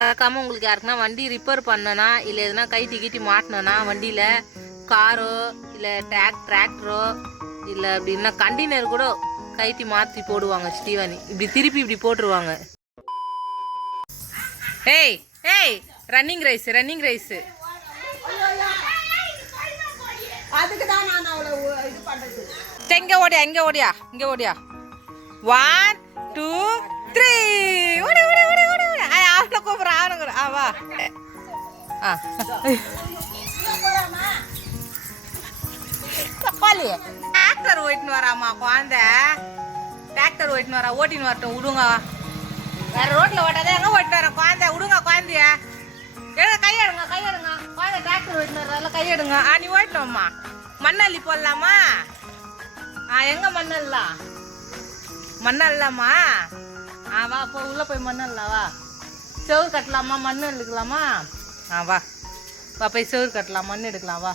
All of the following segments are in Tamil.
மறக்காம உங்களுக்கு யாருக்குன்னா வண்டி ரிப்பேர் பண்ணனா இல்லை எதுனா கை டிக்கிட்டி மாட்டினோன்னா வண்டியில் காரோ இல்லை ட்ராக் டிராக்டரோ இல்லை அப்படின்னா கண்டெய்னர் கூட கைட்டி மாற்றி போடுவாங்க ஸ்டீவானி இப்படி திருப்பி இப்படி போட்டுருவாங்க. ஏய் ஏய் ரன்னிங் ரைஸ் ரன்னிங் ரைஸு அதுக்கு தான் நான் அவளை உ- இது பண்றது. இங்கே ஓடியா இங்கே ஓடியா இங்கே ஓடியா. ஒன் டூ அவனை கூப்பிட்றான் ஆ வா. ஆ. தப்பாளி டிராக்டர் ஓட்டின்னு வராமா குழந்தை. டிராக்டர் ஓட்டின்னு வரா ஓட்டின்னு வரட்டும் விடுங்க. வேற ரோட்ல ஓட்டாதே எங்க ஓட்டிட்டு வர குழந்தை? விடுங்க குழந்தைய. எடுங்க கையெடுங்க கையெடுங்க. குழந்தை டிராக்டர் ஓட்டின்னு வரதால கையெடுங்க. ஆ நீ ஓட்டணும்மா மண்ணள்ளி போடலாமா? ஆ எங்க மண்ணல்லாம் மண்ணல்லாமா ஆ வா போ உள்ள போய் மண்ணல்லா வா. செவுரு கட்டலாமா? மண் எடுக்கலாமா? ஆ வா. வா போய் செவுரு கட்டலாம். மண் எடுக்கலாம் வா.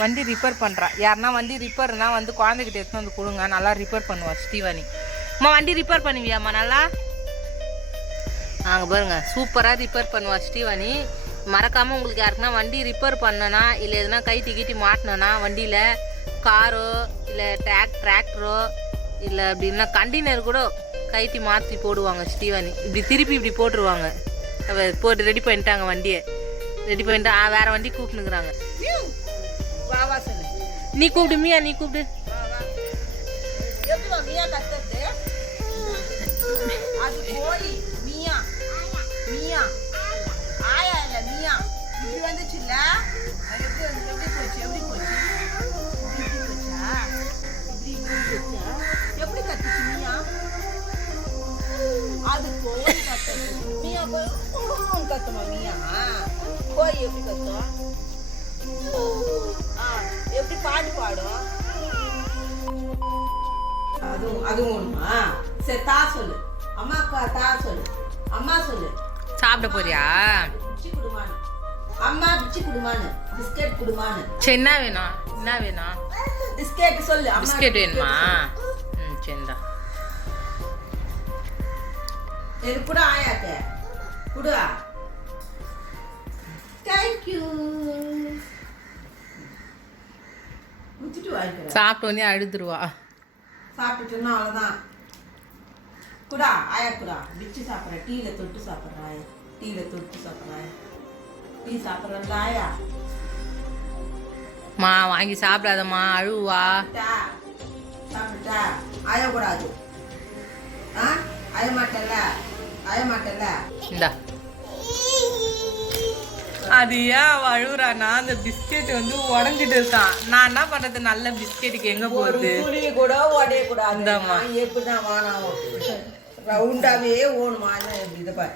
வண்டி ரிப்பேர் பண்ணுறா யாருன்னா வண்டி ரிப்பேர்னா வந்து குழந்தைகிட்ட எடுத்துன்னு வந்து கொடுங்க. நல்லா ரிப்பேர் பண்ணுவாள் ஸ்டீவானி அம்மா வண்டி ரிப்பேர் பண்ணுவியாம்மா? நல்லா? அங்கே பாருங்க. சூப்பராக ரிப்பேர் பண்ணுவாள் ஸ்டீவானி மறக்காமல் உங்களுக்கு யாருக்குன்னா வண்டி ரிப்பேர் பண்ணனா இல்லை எதுனா கை கீட்டி மாட்டினோன்னா வண்டியில் காரோ இல்லை ட்ராக் டிராக்டரோ இல்லை அப்படின்னா கண்டெய்னர் கூட கைட்டி மாற்றி போடுவாங்க ஸ்டீவானி இப்படி திருப்பி இப்படி போட்டுருவாங்க. போட்டு ரெடி பண்ணிட்டாங்க வண்டியை. ரெடி பண்ணிட்டு வேற வண்டி கூப்பிட்டுங்கிறாங்க நீ கூப்பிடு மியா நீ கூப்பிடு. அது போய் ஊம் கத்துமா மியா போய் எப்படி கத்தும்? ஆ, எப்படி பாட்டு பாடும்? அதுவும் அதுவும் ஒண்ணுமா? சரி தா சொல்லு. அம்மா அப்பா தா சொல்லு. அம்மா சொல்லு. சாப்பிட போறியா? அம்மா பிச்சி குடுமான்னு. பிஸ்கெட் குடுமான்னு. சரி என்ன வேணும்? என்ன வேணும்? பிஸ்கெட் சொல்லு. பிஸ்கெட் வேணுமா? ம் சரிடா இது கூட ஆயாக்க குடுவா தேங்க்யூ வாங்கிக்கிறேன் சாப்பிட்டோன்னே அழுதுருவா. சாப்பிட்டுட்டுன்னா அவ்வளோதான் குடா ஆயா குடா. பிச்சு சாப்பிட்ற டீல தொட்டு சாப்பிட்ற ஆயா. டீல தொட்டு சாப்பிட்ற ஆயா. டீ சாப்பிட்றல ஆயா? மா வாங்கி சாப்பிடாதம்மா அழுவா. சாப்பிட்டா? ஆய கூடாது ஆ? ஆய மாட்டல்ல ஆய மாட்டல்ல இந்தா. அது ஏன் அவ அழுகுறானா அந்த பிஸ்கெட் வந்து உடஞ்சிட்டு இருக்கான் நான் என்ன பண்றது? நல்ல பிஸ்கெட்டுக்கு எங்க போகுது கூட உடைய கூடாது இந்தாம்மா. எப்படிதான் வானா ரவுண்டாவே ஓணுமா? இதை பாரு.